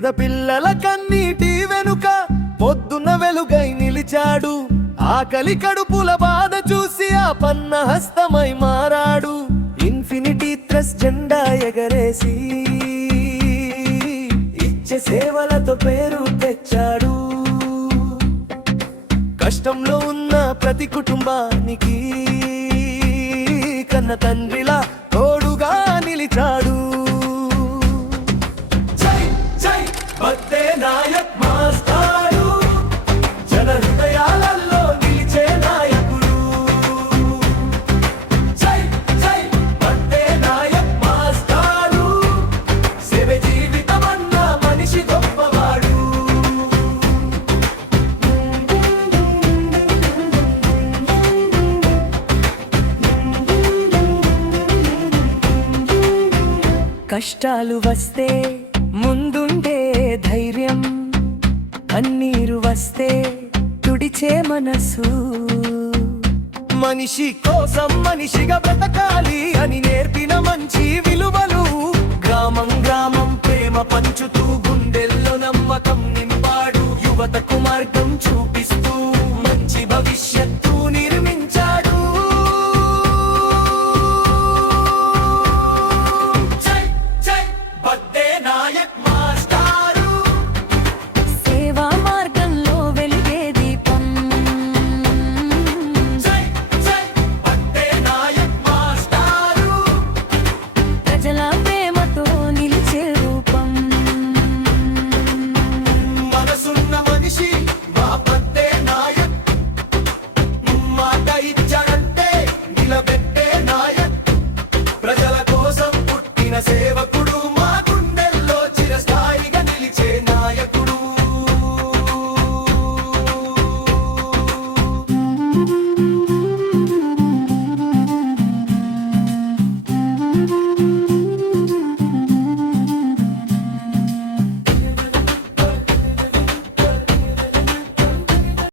పేద పిల్లల కన్నీటి వెనుక పొద్దున వెలుగై నిలిచాడు. ఆకలి కడుపుల బాధ చూసి ఆ పన్న హస్తమై మారాడు. ఇన్ఫినిటీ త్రస్ జెండా ఎగరేసి ఇచ్చే సేవలతో పేరు తెచ్చాడు. కష్టంలో ఉన్న ప్రతి కుటుంబానికి కన్న తండ్రిలా తోడుగా నిలిచాడు. జై జై భక్తే నాయక్ మాస్టారు, జన హృదయాలలో నిలిచే నాయకుడు. జై జై భక్తే నాయక్ మాస్టారు, సేవ జీవితమన్న మనిషి గొప్పవాడు. కష్టాలు వస్తే ముందుండే ధైర్యం, కన్నీరు వస్తే తుడిచే మనసు. మనిషి కోసం మనిషిగా బ్రతకాలి అని నేర్పిన మంచి విలువలు. గ్రామం గ్రామం ప్రేమ పంచుతూ గుండెల్లో నమ్మకం నింపాడు. యువతకు మార్గం చూపాడు.